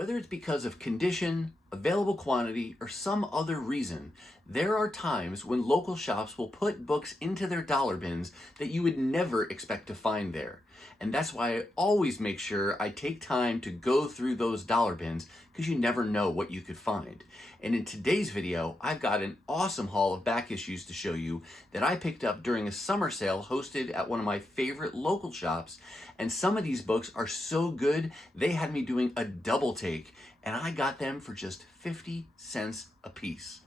Whether it's because of condition, available quantity, or some other reason, there are times when local shops will put books into their dollar bins that you would never expect to find there. And that's why I always make sure I take time to go through those dollar bins, because you never know what you could find. And in today's video, I've got an awesome haul of back issues to show you that I picked up during a summer sale hosted at one of my favorite local shops. And some of these books are so good, they had me doing a double take, and I got them for just 50 cents a piece.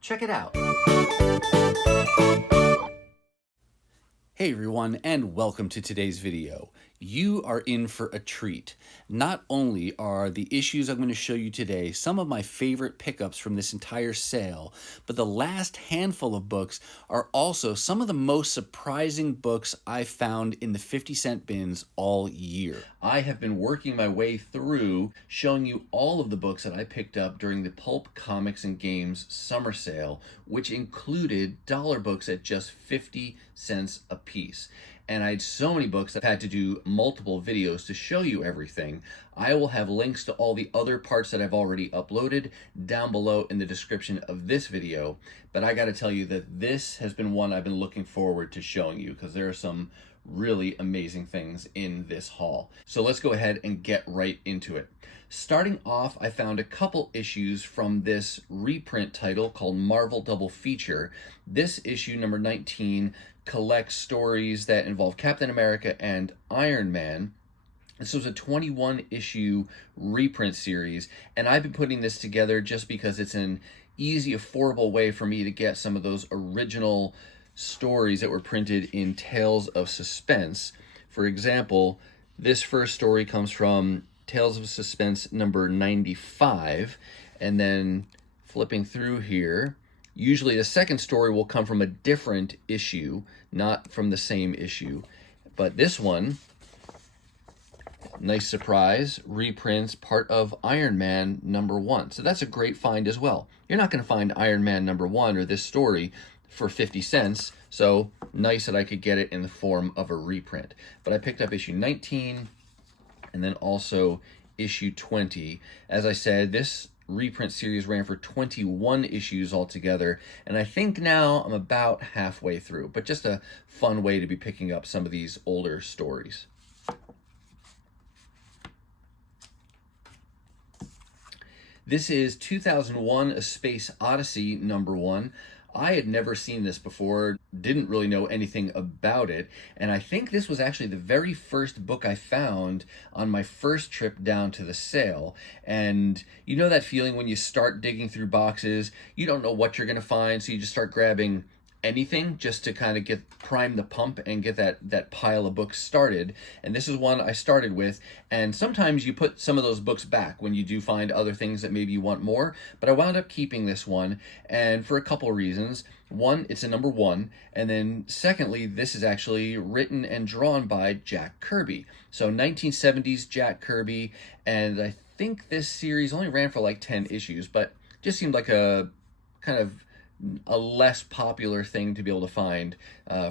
Check it out. Hey everyone, and welcome to today's video. You are in for a treat. Not only are the issues I'm going to show you today some of my favorite pickups from this entire sale, but the last handful of books are also some of the most surprising books I've found in the 50-cent bins all year. I have been working my way through showing you all of the books that I picked up during the Pulp Comics and Games summer sale, which included dollar books at just 50 cents a piece. And I had so many books that I've had to do multiple videos to show you everything. I will have links to all the other parts that I've already uploaded down below in the description of this video. But I gotta tell you that this has been one I've been looking forward to showing you, because there are some really amazing things in this haul. So let's go ahead and get right into it. Starting off, I found a couple issues from this reprint title called Marvel Double Feature. This issue, number 19, collects stories that involve Captain America and Iron Man. This was a 21 issue reprint series, and I've been putting this together just because it's an easy, affordable way for me to get some of those original stories that were printed in Tales of Suspense. For example, this first story comes from Tales of Suspense number 95, and then flipping through here, usually the second story will come from a different issue, not from the same issue. But this one, nice surprise, reprints part of Iron Man number 1. So that's a great find as well. You're not going to find Iron Man number 1 or this story for 50 cents, so nice that I could get it in the form of a reprint. But I picked up issue 19 and then also issue 20. As I said, this reprint series ran for 21 issues altogether, and I think now I'm about halfway through, but just a fun way to be picking up some of these older stories. This is 2001 A Space Odyssey number 1. I had never seen this before, didn't really know anything about it, and I think this was actually the very first book I found on my first trip down to the sale. And you know that feeling when you start digging through boxes, you don't know what you're going to find, so you just start grabbing anything just to kind of prime the pump and get that pile of books started. And this is one I started with, and sometimes you put some of those books back when you do find other things that maybe you want more, but I wound up keeping this one, and for a couple reasons. One, it's a number 1, and then secondly, this is actually written and drawn by Jack Kirby. So 1970s Jack Kirby, and I think this series only ran for like 10 issues, but just seemed like a kind of a less popular thing to be able to find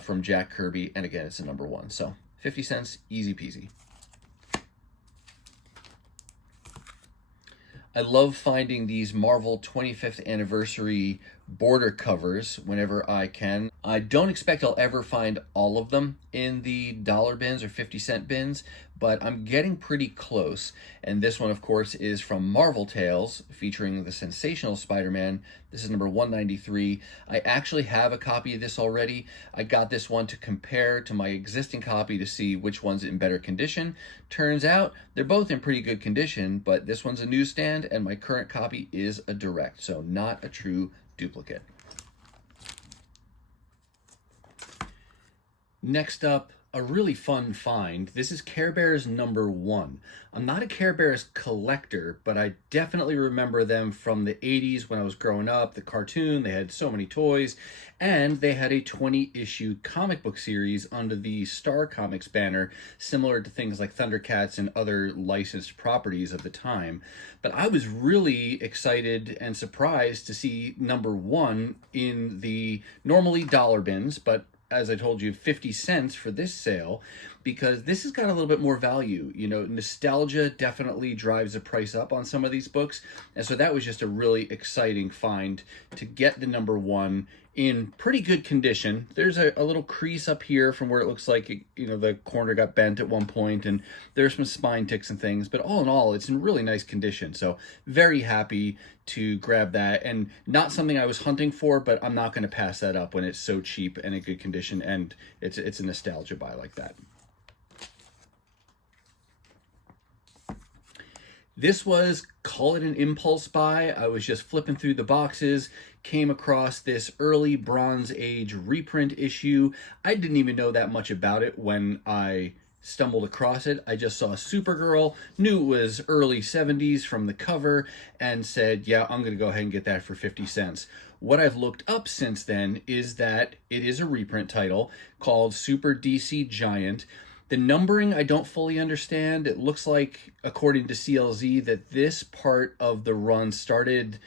from Jack Kirby, and again, it's a number 1, so 50 cents, easy peasy. I love finding these Marvel 25th anniversary border covers whenever I can. I don't expect I'll ever find all of them in the dollar bins or 50-cent bins, but I'm getting pretty close. And this one, of course, is from Marvel Tales, featuring the sensational Spider-Man. This is number 193. I actually have a copy of this already. I got this one to compare to my existing copy to see which one's in better condition. Turns out they're both in pretty good condition, but this one's a newsstand and my current copy is a direct, so not a true duplicate. Next up, a really fun find. This is Care Bears number 1. I'm not a Care Bears collector, but I definitely remember them from the 80s when I was growing up. The cartoon, they had so many toys, and they had a 20-issue comic book series under the Star Comics banner, similar to things like Thundercats and other licensed properties of the time. But I was really excited and surprised to see number 1 in the normally dollar bins, but as I told you, 50 cents for this sale, because this has got a little bit more value. You know, nostalgia definitely drives the price up on some of these books. And so that was just a really exciting find to get the number one in pretty good condition. There's a little crease up here from where it looks like, you know, the corner got bent at one point, and there's some spine ticks and things, but all in all, it's in really nice condition. So very happy to grab that, and not something I was hunting for, but I'm not going to pass that up when it's so cheap and in good condition, and it's a nostalgia buy like that. This was, call it an impulse buy. I was just flipping through the boxes, came across this early Bronze Age reprint issue. I didn't even know that much about it when I stumbled across it. I just saw Supergirl, knew it was early 70s from the cover, and said, yeah, I'm going to go ahead and get that for 50 cents. What I've looked up since then is that it is a reprint title called Super DC Giant. The numbering I don't fully understand. It looks like, according to CLZ, that this part of the run started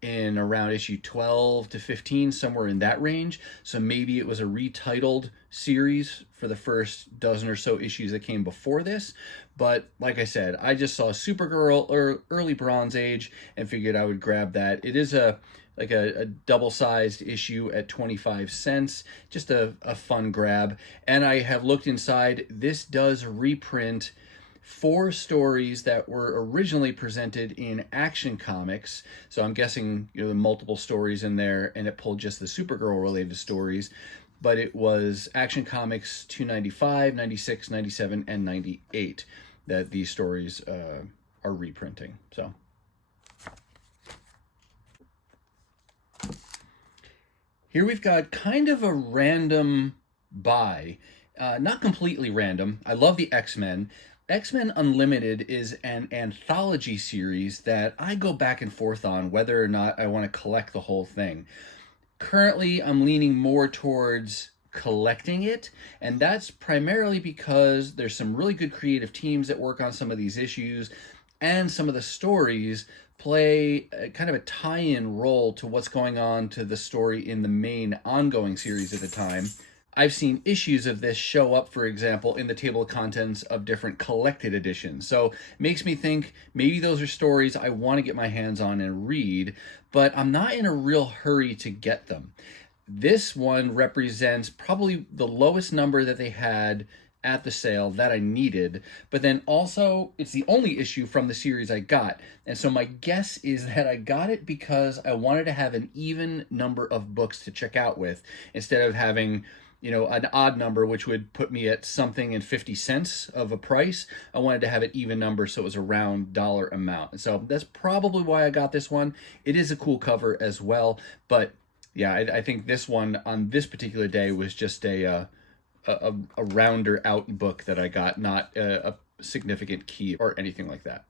in around issue 12 to 15, somewhere in that range. So maybe it was a retitled series for the first dozen or so issues that came before this. But like I said, I just saw Supergirl or early Bronze Age and figured I would grab that. It is a double-sized issue at 25 cents. Just a fun grab. And I have looked inside. This does reprint 4 stories that were originally presented in Action Comics. So I'm guessing, you know, the multiple stories in there, and it pulled just the Supergirl related stories. But it was Action Comics 295, 96, 97, and 98 that these stories are reprinting. So here we've got kind of a random buy. Not completely random. I love the X-Men. X-Men Unlimited is an anthology series that I go back and forth on whether or not I want to collect the whole thing. Currently, I'm leaning more towards collecting it, and that's primarily because there's some really good creative teams that work on some of these issues, and some of the stories play kind of a tie-in role to what's going on to the story in the main ongoing series at the time. I've seen issues of this show up, for example, in the table of contents of different collected editions. So it makes me think maybe those are stories I want to get my hands on and read, but I'm not in a real hurry to get them. This one represents probably the lowest number that they had at the sale that I needed, but then also it's the only issue from the series I got. And so my guess is that I got it because I wanted to have an even number of books to check out with, instead of having, you know, an odd number, which would put me at something in 50 cents of a price. I wanted to have an even number, so it was a round dollar amount. And so that's probably why I got this one. It is a cool cover as well, but yeah, I think this one on this particular day was just a rounder out book that I got, not a significant key or anything like that.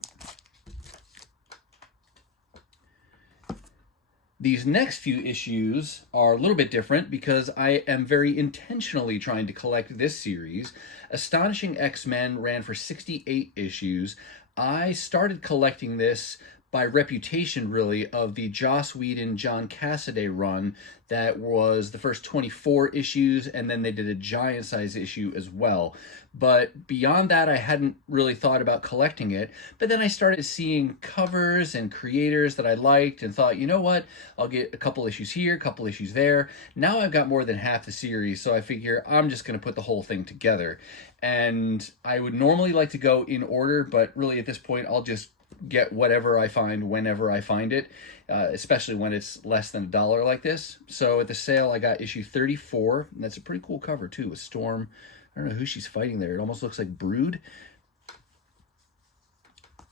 These next few issues are a little bit different because I am very intentionally trying to collect this series. Astonishing X-Men ran for 68 issues. I started collecting this by reputation, really, of the Joss Whedon, John Cassaday run that was the first 24 issues, and then they did a giant size issue as well. But beyond that, I hadn't really thought about collecting it. But then I started seeing covers and creators that I liked and thought, you know what, I'll get a couple issues here, a couple issues there. Now I've got more than half the series, so I figure I'm just going to put the whole thing together. And I would normally like to go in order, but really at this point, I'll just get whatever I find whenever I find it, especially when it's less than $1 like this. So at the sale, I got issue 34. And that's a pretty cool cover too, with Storm. I don't know who she's fighting there. It almost looks like Brood.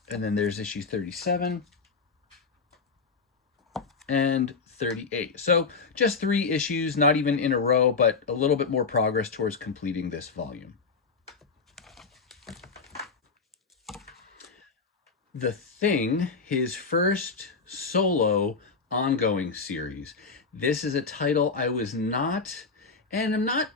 And then there's issue 37 and 38. So just 3 issues, not even in a row, but a little bit more progress towards completing this volume. The Thing, his first solo ongoing series. This is a title I was not, and I'm not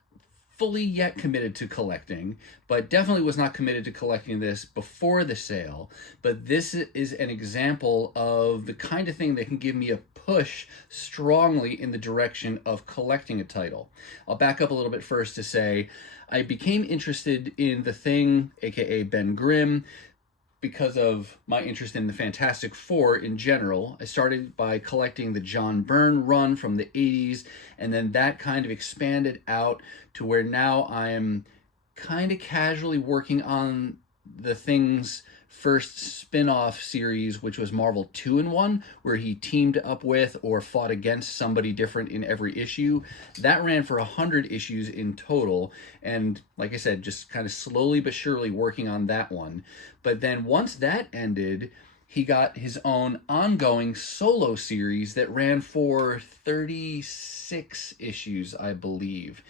fully yet committed to collecting, but definitely was not committed to collecting this before the sale. But this is an example of the kind of thing that can give me a push strongly in the direction of collecting a title. I'll back up a little bit first to say I became interested in The Thing, aka Ben Grimm, because of my interest in the Fantastic Four in general. I started by collecting the John Byrne run from the 80s, and then that kind of expanded out to where now I'm kind of casually working on the Thing's first spin-off series, which was Marvel 2-in-1, where he teamed up with or fought against somebody different in every issue. That ran for 100 issues in total, and like I said, just kind of slowly but surely working on that one. But then once that ended, he got his own ongoing solo series that ran for 36 issues, I believe.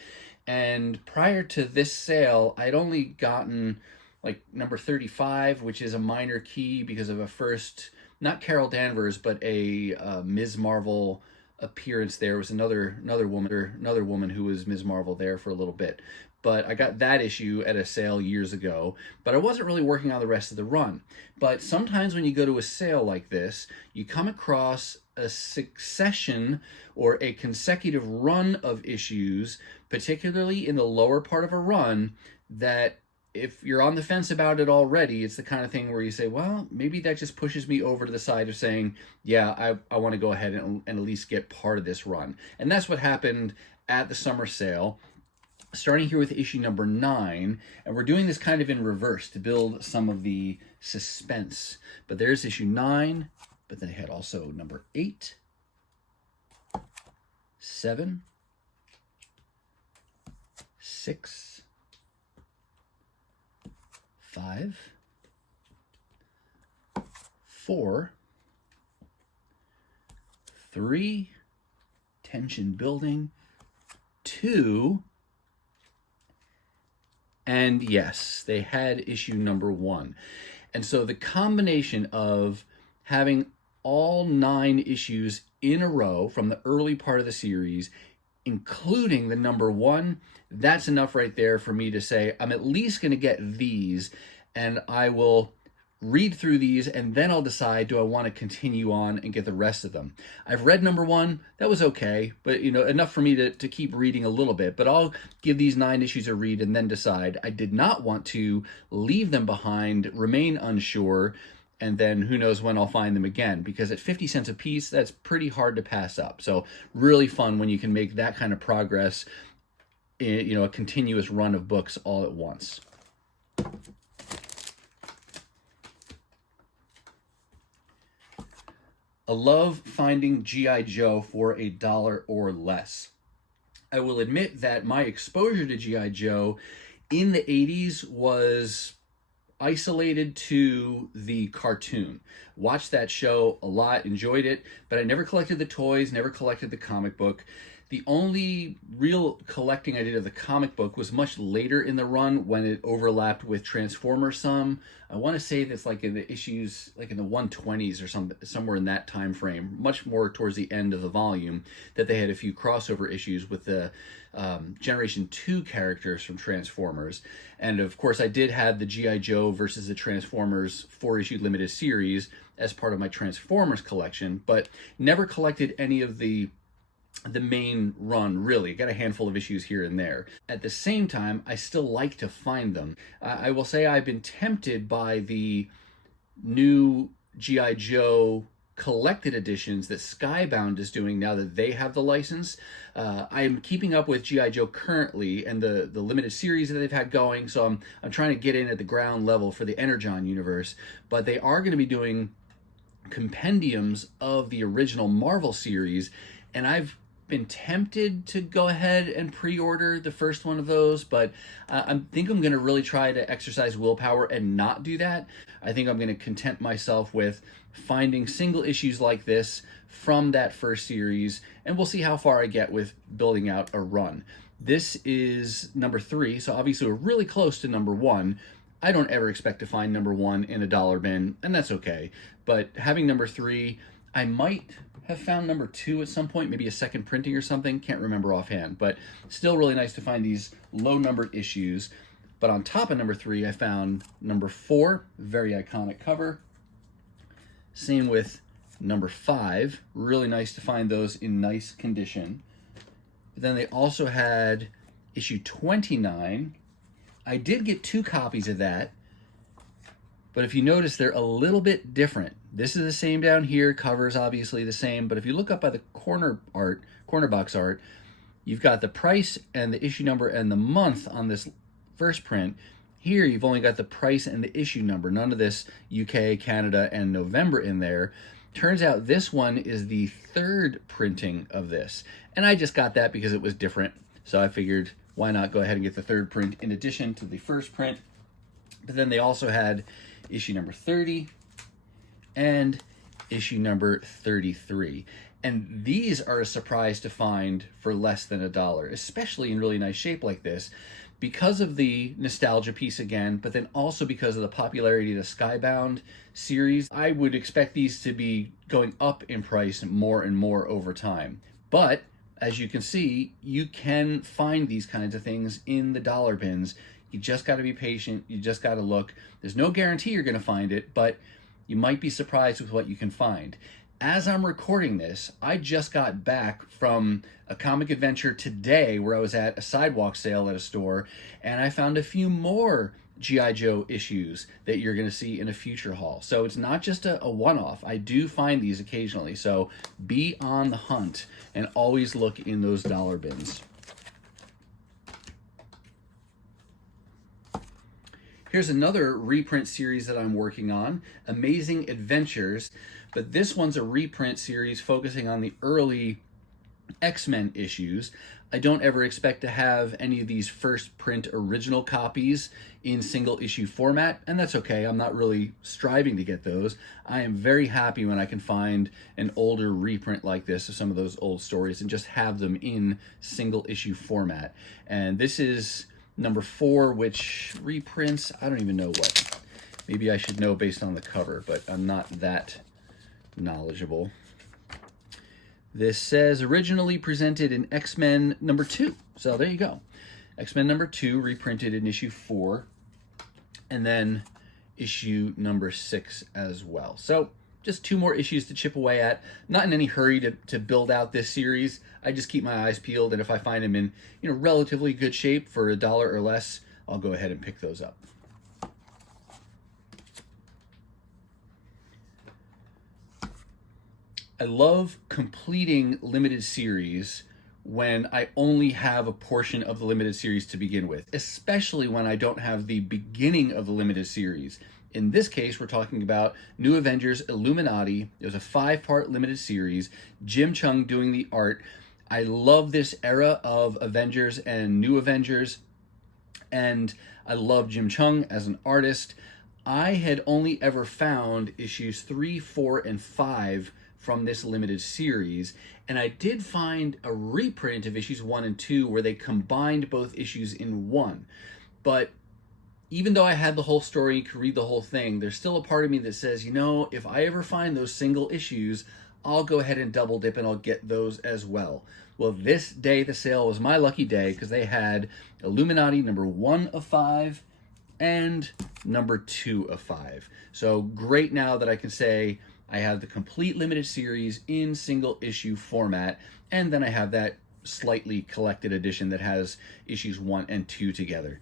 And prior to this sale, I'd only gotten like number 35, which is a minor key because of a first, not Carol Danvers, but a Ms. Marvel appearance. There was another woman who was Ms. Marvel there for a little bit. But I got that issue at a sale years ago, but I wasn't really working on the rest of the run. But sometimes when you go to a sale like this, you come across a succession or a consecutive run of issues, particularly in the lower part of a run, that if you're on the fence about it already, it's the kind of thing where you say, well, maybe that just pushes me over to the side of saying, yeah, I want to go ahead and at least get part of this run. And that's what happened at the summer sale, starting here with issue number 9. And we're doing this kind of in reverse to build some of the suspense. But there's issue 9, but then I had also number 8, 7, 6, 5, 4, 3, tension building, 2, and yes, they had issue number 1. And so the combination of having all 9 issues in a row from the early part of the series, including the number 1, that's enough right there for me to say, I'm at least going to get these, and I will read through these, and then I'll decide, do I want to continue on and get the rest of them? I've read number 1, that was okay, but enough for me to keep reading a little bit, but I'll give these 9 issues a read and then decide. I did not want to leave them behind, remain unsure, and then who knows when I'll find them again, because at 50 cents a piece, that's pretty hard to pass up. So really fun when you can make that kind of progress in, a continuous run of books all at once. I love finding G.I. Joe for $1 or less. I will admit that my exposure to G.I. Joe in the 80s was isolated to the cartoon. Watched that show a lot, enjoyed it, but I never collected the toys, never collected the comic book. The only real collecting I did of the comic book was much later in the run when it overlapped with Transformers some. I want to say that's like in the issues, like in the 120s or somewhere in that time frame, much more towards the end of the volume, that they had a few crossover issues with the Generation 2 characters from Transformers. And of course I did have the G.I. Joe versus the Transformers 4-issue limited series as part of my Transformers collection, but never collected any of the main run, really. Got a handful of issues here and there. At the same time, I still like to find them. I will say I've been tempted by the new G.I. Joe collected editions that Skybound is doing now that they have the license. I am keeping up with G.I. Joe currently and the limited series that they've had going, so I'm trying to get in at the ground level for the Energon universe, but they are going to be doing compendiums of the original Marvel series, and I've been tempted to go ahead and pre-order the first one of those, but I think I'm going to really try to exercise willpower and not do that. I think I'm going to content myself with finding single issues like this from that first series, and we'll see how far I get with building out a run. This is number 3, so obviously we're really close to number 1. I don't ever expect to find number 1 in a dollar bin, and that's okay. But having number 3, I might have found number 2 at some point, maybe a second printing or something, can't remember offhand, but still really nice to find these low numbered issues. But on top of number 3, I found number 4, very iconic cover. Same with number 5, really nice to find those in nice condition. But then they also had issue 29. I did get 2 copies of that, but if you notice, they're a little bit different. This is the same down here, cover's obviously the same, but if you look up by the corner box art, you've got the price and the issue number and the month on this first print. Here you've only got the price and the issue number, none of this UK, Canada, and November in there. Turns out this one is the 3rd printing of this, and I just got that because it was different, so I figured why not go ahead and get the 3rd print in addition to the first print. But then they also had issue number 30 and issue number 33. And these are a surprise to find for less than $1, especially in really nice shape like this, because of the nostalgia piece again, but then also because of the popularity of the Skybound series. I would expect these to be going up in price more and more over time. But as you can see, you can find these kinds of things in the dollar bins. You just got to be patient. You just got to look. There's no guarantee you're going to find it, but you might be surprised with what you can find. As I'm recording this, I just got back from a comic adventure today where I was at a sidewalk sale at a store, and I found a few more G.I. Joe issues that you're going to see in a future haul. So it's not just a one-off. I do find these occasionally, so be on the hunt and always look in those dollar bins. Here's another reprint series that I'm working on, Amazing Adventures, but this one's a reprint series focusing on the early X-Men issues. I don't ever expect to have any of these first print original copies in single issue format, and that's okay. I'm not really striving to get those. I am very happy when I can find an older reprint like this of some of those old stories and just have them in single issue format. And this is number 4, which reprints, I don't even know what. Maybe I should know based on the cover, but I'm not that knowledgeable. This says originally presented in X-Men number 2. So there you go. X-Men number 2 reprinted in issue 4, and then issue number 6 as well. So just 2 more issues to chip away at. Not in any hurry to build out this series. I just keep my eyes peeled, and if I find them in relatively good shape for $1 or less, I'll go ahead and pick those up. I love completing limited series when I only have a portion of the limited series to begin with, especially when I don't have the beginning of the limited series. In this case, we're talking about New Avengers Illuminati. It was a 5-part limited series, Jim Cheung doing the art. I love this era of Avengers and New Avengers, and I love Jim Cheung as an artist. I had only ever found issues 3, 4, and 5 from this limited series, and I did find a reprint of issues 1 and 2 where they combined both issues in one. But even though I had the whole story, you could read the whole thing, there's still a part of me that says, if I ever find those single issues, I'll go ahead and double dip and I'll get those as well. Well, this day, the sale was my lucky day because they had Illuminati number 1 of 5 and number 2 of 5. So great now that I can say I have the complete limited series in single issue format, and then I have that slightly collected edition that has issues 1 and 2 together.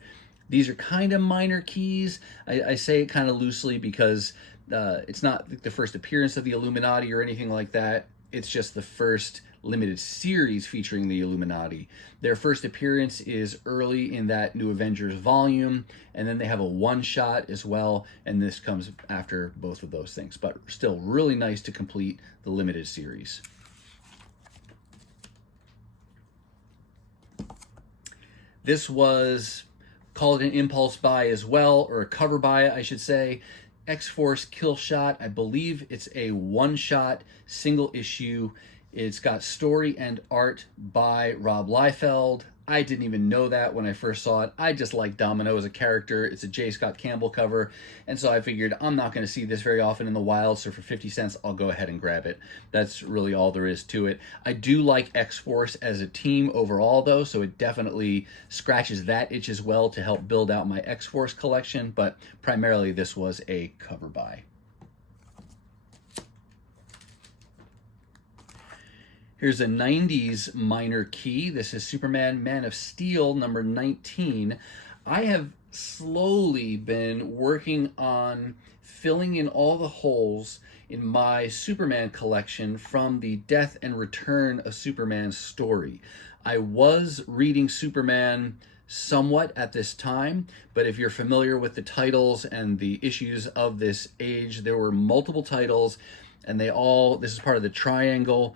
These are kind of minor keys. I say it kind of loosely because it's not the first appearance of the Illuminati or anything like that. It's just the first limited series featuring the Illuminati. Their first appearance is early in that New Avengers volume, and then they have a one-shot as well, and this comes after both of those things, but still really nice to complete the limited series. This was called an impulse buy as well, or a cover buy, I should say. X-Force Killshot, I believe it's a one-shot single issue. It's got story and art by Rob Liefeld. I didn't even know that when I first saw it. I just like Domino as a character. It's a J. Scott Campbell cover, and so I figured I'm not going to see this very often in the wild, so for 50 cents, I'll go ahead and grab it. That's really all there is to it. I do like X-Force as a team overall, though, so it definitely scratches that itch as well to help build out my X-Force collection, but primarily this was a cover buy. Here's a 90s minor key. This is Superman Man of Steel number 19. I have slowly been working on filling in all the holes in my Superman collection from the Death and Return of Superman story. I was reading Superman somewhat at this time, but if you're familiar with the titles and the issues of this age, there were multiple titles, and this is part of the Triangle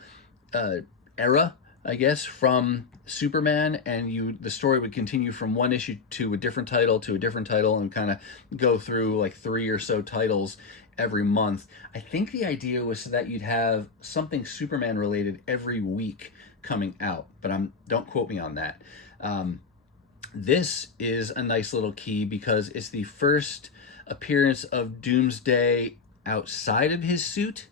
era, I guess, from Superman, and the story would continue from one issue to a different title and kind of go through like 3 or so titles every month. I think the idea was so that you'd have something Superman related every week coming out, but don't quote me on that. This is a nice little key because it's the first appearance of Doomsday outside of his suit.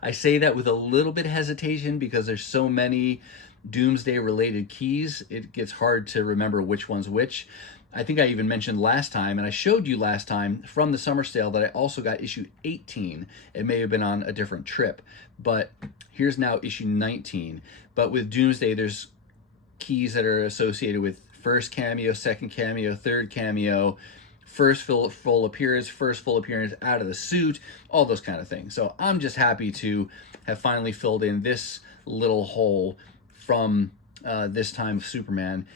I say that with a little bit of hesitation because there's so many Doomsday related keys, it gets hard to remember which one's which. I think I even mentioned last time, and I showed you last time from the summer sale, that I also got issue 18. It may have been on a different trip, but here's now issue 19. But with Doomsday, there's keys that are associated with first cameo, second cameo, third cameo, first full appearance out of the suit, all those kind of things. So I'm just happy to have finally filled in this little hole from this time of Superman.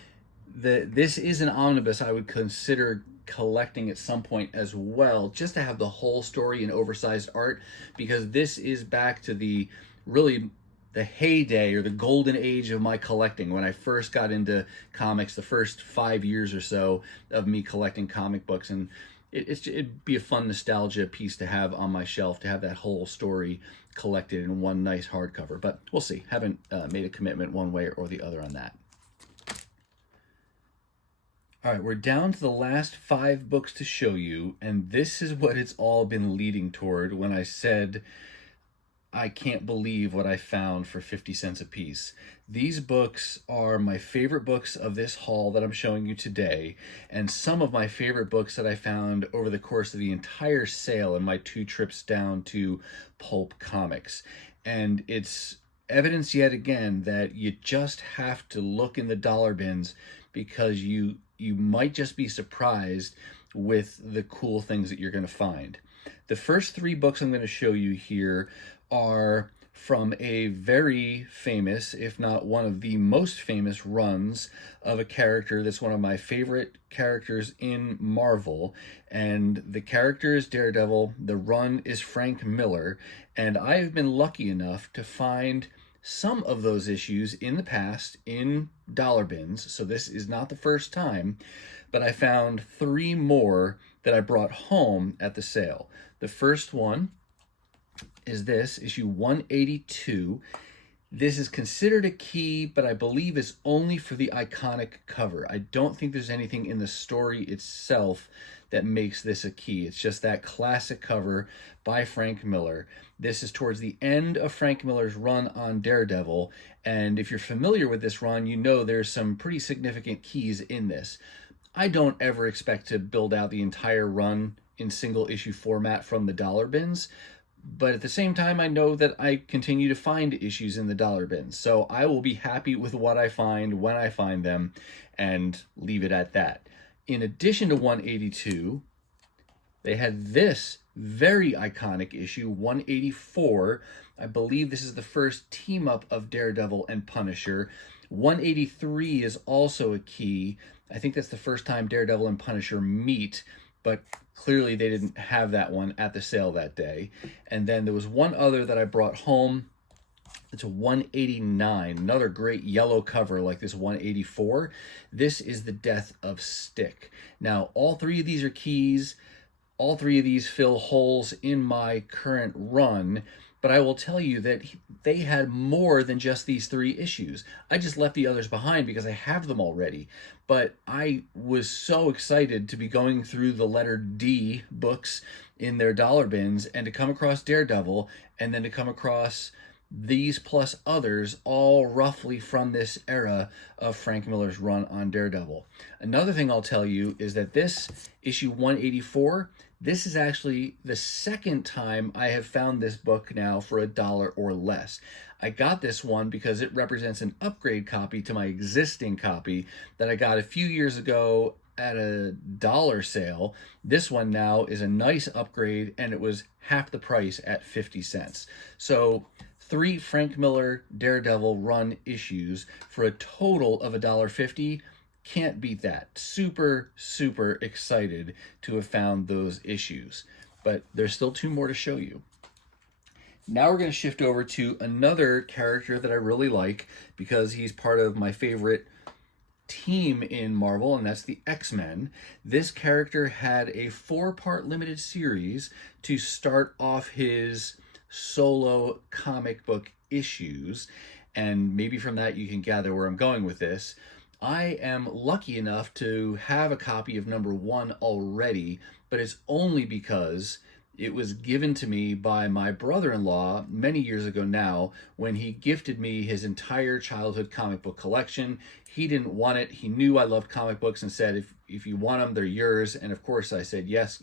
This is an omnibus I would consider collecting at some point as well, just to have the whole story in oversized art, because this is back to the heyday or the golden age of my collecting. When I first got into comics, the first 5 years or so of me collecting comic books, and it'd be a fun nostalgia piece to have on my shelf, to have that whole story collected in one nice hardcover. But we'll see. Haven't made a commitment one way or the other on that. All right, we're down to the last 5 books to show you, and this is what it's all been leading toward when I said I can't believe what I found for 50 cents a piece. These books are my favorite books of this haul that I'm showing you today, and some of my favorite books that I found over the course of the entire sale in my 2 trips down to Pulp Comics. And it's evidence yet again that you just have to look in the dollar bins, because you might just be surprised with the cool things that you're going to find. The first 3 books I'm going to show you here are from a very famous, if not one of the most famous runs of a character that's one of my favorite characters in Marvel. And the character is Daredevil, the run is Frank Miller, and I have been lucky enough to find some of those issues in the past in dollar bins, so this is not the first time, but I found 3 more that I brought home at the sale. The first one is this, issue 182. This is considered a key, but I believe is only for the iconic cover. I don't think there's anything in the story itself that makes this a key. It's just that classic cover by Frank Miller. This is towards the end of Frank Miller's run on Daredevil, and if you're familiar with this run, you know there's some pretty significant keys in this. I don't ever expect to build out the entire run in single issue format from the dollar bins, but at the same time, I know that I continue to find issues in the dollar bins, so I will be happy with what I find when I find them and leave it at that. In addition to 182, they had this very iconic issue, 184. I believe this is the first team-up of Daredevil and Punisher. 183 is also a key. I think that's the first time Daredevil and Punisher meet, but clearly they didn't have that one at the sale that day. And then there was one other that I brought home. It's a 189, another great yellow cover like this 184. This is the death of Stick. Now, all 3 of these are keys. All three of these fill holes in my current run, but I will tell you that they had more than just these three issues. I just left the others behind because I have them already. But I was so excited to be going through the letter D books in their dollar bins and to come across Daredevil and then to come across these plus others, all roughly from this era of Frank Miller's run on Daredevil. Another thing I'll tell you is that this issue 184, this is actually the second time I have found this book now for $1 or less. I got this one because it represents an upgrade copy to my existing copy that I got a few years ago at a dollar sale. This one now is a nice upgrade, and it was half the price at 50 cents. So 3 Frank Miller Daredevil run issues for a total of $1.50. Can't beat that. Super, super excited to have found those issues. But there's still 2 more to show you. Now we're going to shift over to another character that I really like because he's part of my favorite team in Marvel, and that's the X-Men. This character had a 4-part limited series to start off his solo comic book issues, and maybe from that you can gather where I'm going with this. I am lucky enough to have a copy of number 1 already, but it's only because it was given to me by my brother-in-law many years ago now when he gifted me his entire childhood comic book collection. He didn't want it. He knew I loved comic books and said, if you want them, they're yours. And of course I said yes,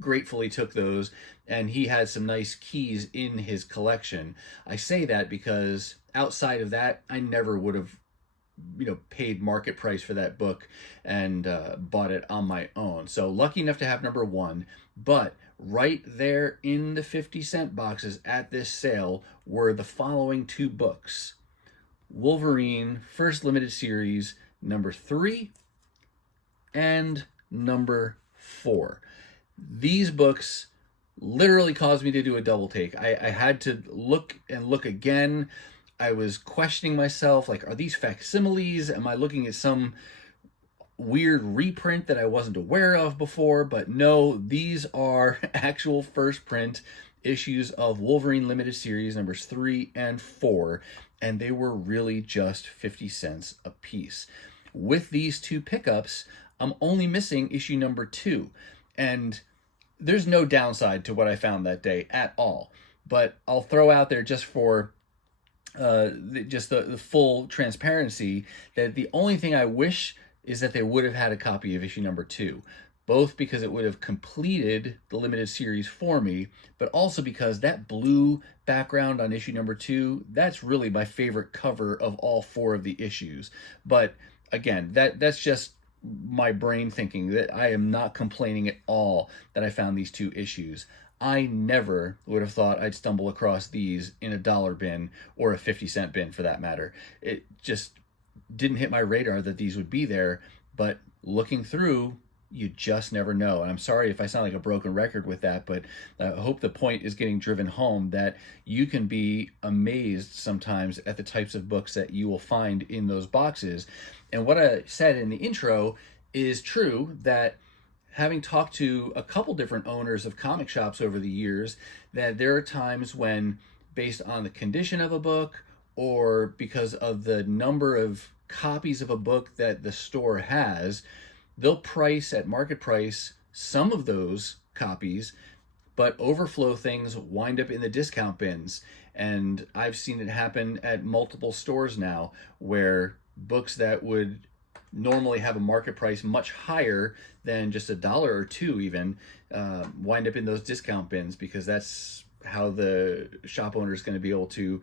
gratefully took those. And he had some nice keys in his collection. I say that because outside of that, I never would have paid market price for that book and bought it on my own. So lucky enough to have number 1, but right there in the 50-cent boxes at this sale were the following 2 books. Wolverine First Limited Series number 3 and number 4. These books literally caused me to do a double take. I had to look and look again. I was questioning myself, like, are these facsimiles? Am I looking at some weird reprint that I wasn't aware of before? But no, these are actual first print issues of Wolverine Limited Series numbers 3 and 4, and they were really just 50 cents a piece. With these 2 pickups, I'm only missing issue number 2, and there's no downside to what I found that day at all. But I'll throw out there just for the full transparency that the only thing I wish is that they would have had a copy of issue number 2, both because it would have completed the limited series for me, but also because that blue background on issue number 2, that's really my favorite cover of all 4 of the issues. But again, that's just my brain thinking that I am not complaining at all that I found these 2 issues. I never would have thought I'd stumble across these in a dollar bin or a 50-cent bin for that matter. It just didn't hit my radar that these would be there, but looking through, you just never know. And I'm sorry if I sound like a broken record with that, but I hope the point is getting driven home that you can be amazed sometimes at the types of books that you will find in those boxes. And what I said in the intro is true, that having talked to a couple different owners of comic shops over the years, that there are times when, based on the condition of a book or because of the number of copies of a book that the store has, they'll price at market price some of those copies, but overflow things wind up in the discount bins. And I've seen it happen at multiple stores now where books that would normally have a market price much higher than just $1 or $2 even, wind up in those discount bins, because that's how the shop owner is going to be able to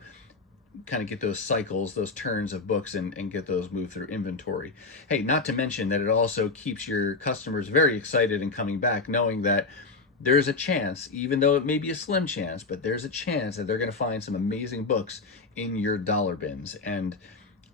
kind of get those cycles, those turns of books and get those moved through inventory. Hey, not to mention that it also keeps your customers very excited and coming back, knowing that there's a chance, even though it may be a slim chance, but there's a chance that they're going to find some amazing books in your dollar bins. And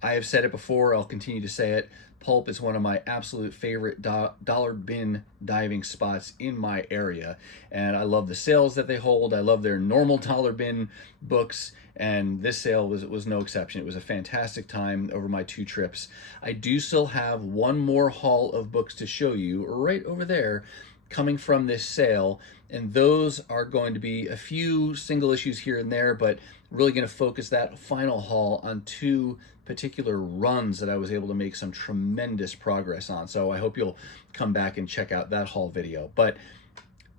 I have said it before, I'll continue to say it, Pulp is one of my absolute favorite dollar bin diving spots in my area. And I love the sales that they hold. I love their normal dollar bin books. And this sale was no exception. It was a fantastic time over my 2 trips. I do still have one more haul of books to show you right over there. coming from this sale, and those are going to be a few single issues here and there, but really going to focus that final haul on two particular runs that I was able to make some tremendous progress on. So I hope you'll come back and check out that haul video. But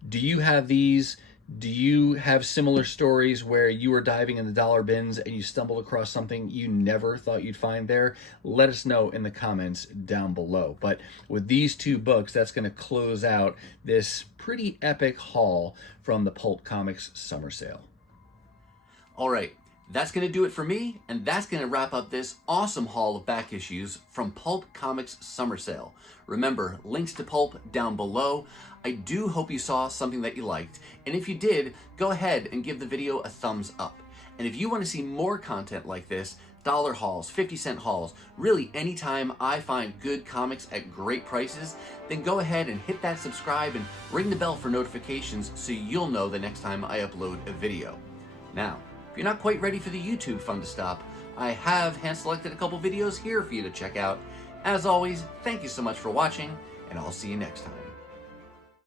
do you have these? Do you have similar stories where you were diving in the dollar bins and you stumbled across something you never thought you'd find there? Let us know in the comments down below. But with these two books, that's going to close out this pretty epic haul from the Pulp Comics summer sale. All right, that's going to do it for me, and that's going to wrap up this awesome haul of back issues from Pulp Comics summer sale. Remember, links to Pulp down below. I do hope you saw something that you liked, and if you did, go ahead and give the video a thumbs up. And if you want to see more content like this, dollar hauls, 50-cent hauls, really anytime I find good comics at great prices, then go ahead and hit that subscribe and ring the bell for notifications so you'll know the next time I upload a video. Now, if you're not quite ready for the YouTube fun to stop, I have hand-selected a couple videos here for you to check out. As always, thank you so much for watching, and I'll see you next time.